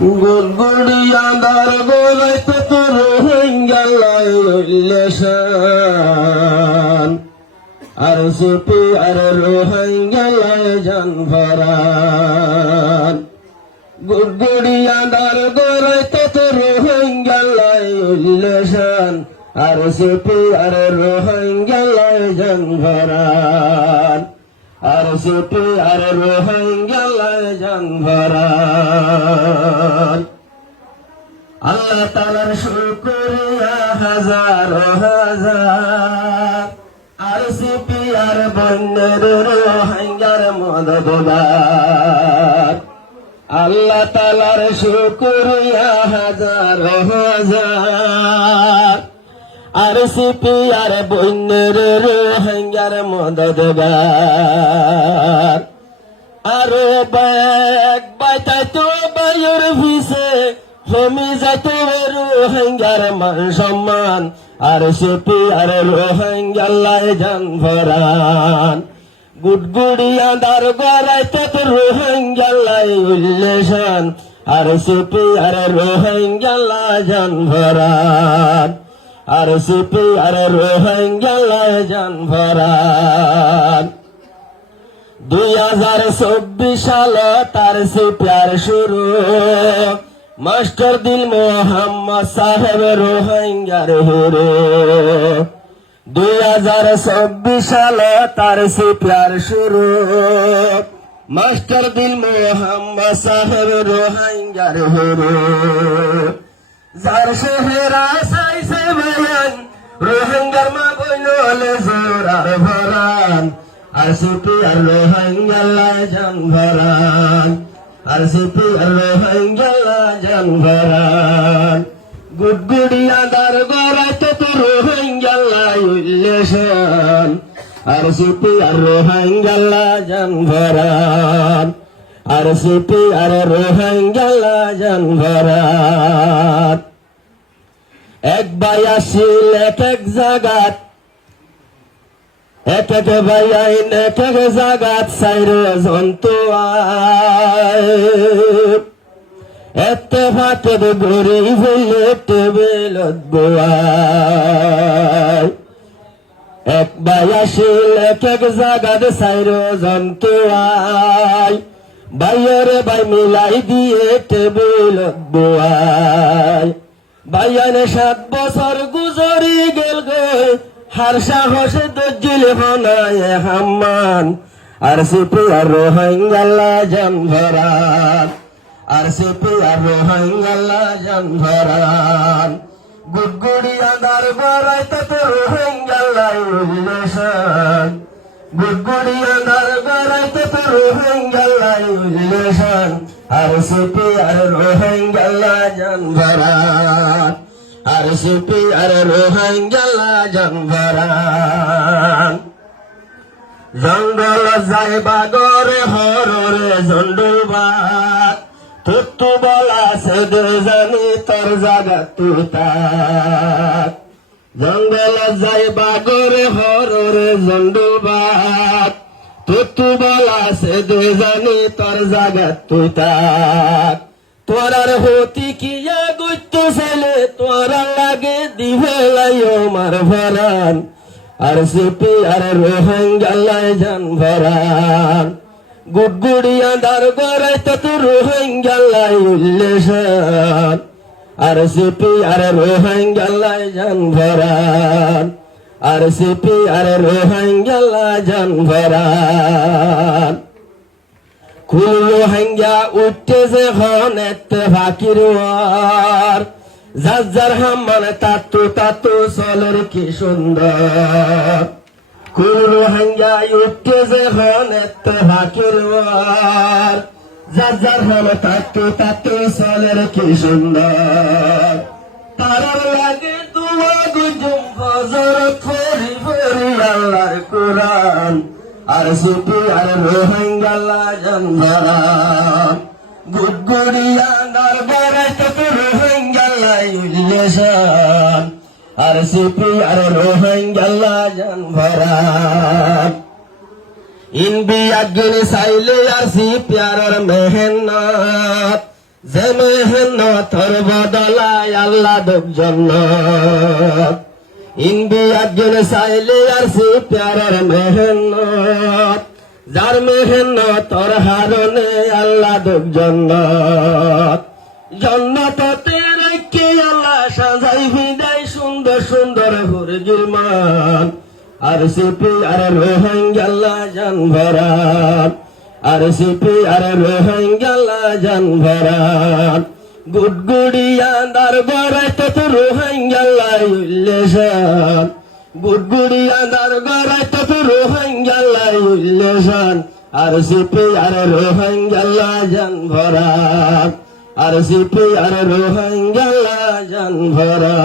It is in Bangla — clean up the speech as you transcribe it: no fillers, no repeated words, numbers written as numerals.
গুড়গুড়িয়া দার গোলাইতে তো রোহিঙ্গালাই লেশান আর সুপি আর রোহিঙ্গালাই জান ভরান গুড়গুড়িয়া দার গোলাইতে তো রোহিঙ্গালাই লেশান আর সুপি আর রোহিঙ্গালাই জান ভরান আর সুপি আর রোহিঙ্গালাই জান ভরান আল্লাহ তাআলার শুকরিয়া হাজার হাজার আর সুপি আর বন্যের রোহিঙ্গার মদদগার আল্লাহ তাআলার শুকরিয়া হাজার হাজার আর সুপি আর বন্যের রোহিঙ্গার মদদগার আরো ব্যাগ বাইতাই তো বায়ুর ভিসে হমি যাইতো রোহিঙ্গার মান সম্মান আর সুপি আর রোহিঙ্গালাই জান ভরান গুড়গুড়িয়া দার গড়াইতে তো রোহিঙ্গালাই উল্লেশন আর সুপি আর রোহিঙ্গালা জান ভরান আর সুপি আর রোহিঙ্গালাই জান ভরান 2024 সাল তার সিপিআর শুরু মাস্টার দিল মোহাম্মদ সাহেব রোহিঙ্গার হিরো 2024 সাল তার সিপিআর শুরু মাস্টার দিল মোহাম্মদ সাহেব রোহিঙ্গার হিরো যার শহরা সাইসে বয়ান রোহিঙ্গার মা বইনলে জোরার ভরান আর সুপি আর রোহিঙ্গালাই জান ভরান আর সুপি আর রোহিঙ্গালাই জান ভরান গুড়গুড়িয়া দার গড়াইতে তো রোহিঙ্গালাই উল্লেশন আর সুপি আর রোহিঙ্গালাই জান ভরান আর সুপি আর রোহিঙ্গালাই জান ভরান এক ভাই আসিল এক এক জাগাত এক এক ভাই আইন এক এক জাগাত সাইরে জন্তু এতে ফাটে গড়ি ফেলে টেবিলত বোয়াই এক ভাই আসিল এক এক জাগাত সাইরে জন্তু ভাইয়েরে ভাই মিলাই দিয়ে টেবিলত বোয়াই ভাইয়ানে 7 বছর গুজরি গেল গে হার সাহসে দজ্জিল হনায় হাম্মান আর সুপি আর রোহিঙ্গালা জান ভরান আর সুপি আর রোহিঙ্গালা জান ভরান গুড়গুড়িয়া দার গড়াইতে তো রোহিঙ্গালাই উল্লেশন গুড়গুড়িয়া দার গড়াইতে তো রোহিঙ্গালাই উল্লেশন আর সুপি আর রোহিঙ্গালা জান ভরান আর সুপি আর রোহিঙ্গালা জান ভরান জঙ্গল যাইবা গরে হররে জন্ডুলবাদ তুত্তু বলা সে জানি তোর জাগা তুতাক জঙ্গল যাইবা গরে হররে জন্ডুলবাদ তুত্তু বলা সে জানি তোর জাগা তুতাক তোরার হতি কিয়া গুত্তু ছেলে তোরা লাগে দিবেলাইও মার ভরান আর সুপি আর রোহিঙ্গালাই জান ভরান গুড়গুড়িয়া দার গড়াইতে তো রোহিঙ্গালাই উল্লেশন আর সুপি আর রোহিঙ্গালাই জান ভরান আর সুপি আর রোহিঙ্গালাই জান ভরান কুল রোহিঙ্গা উঠতে যে হন ইত্তেফাকির ওয়ার যার যার হাম্মান তাতু তাতু চলের কি সুন্দর কুল রোহিঙ্গা উঠতে যে হন ইত্তেফাকির ওয়ার যার যার হাম তাতু তাতু চলের কি সুন্দর তারার লাগে দুয়া গুজুম ফজর ফরি ফরি আল্লাহর কোরআন আর সুপি আর রোহিঙ্গালা জান ভরান গুড়গুড়িয়া দার গড়াইতে তো রোহিঙ্গালাই উল্লেশন আর সুপি আর রোহিঙ্গালা জান ভরান ইনবি আজ্ঞে চাইলে আর সি প্যারর মেহনত যে মেহনতর বদলায় আল্লাহ দেব জান্নাত ইন্ডিয়ার জন্য চাইলে আর সে প্যারার মেহনত যার মেহনতর হারণে আল্লাহ দেব জান্নাত জান্নাততে রেখে আল্লাহ সাজাই বিদায় সুন্দর সুন্দর হুরগির মান আর সে প্যার রোহিঙ্গা জান ভরা আর সিপি আর রোহিঙ্গা জান ভরা গুড়গুড়িয়া দার গড়াই তো রোহিঙ্গা উল্লেশান গুড়গুড়িয়া দার গড়াই তো রোহিঙ্গা উল্লেশান আর সিপি আর রোহিঙ্গা জান ভরা আর সিপি আর রোহিঙ্গা জান ভরা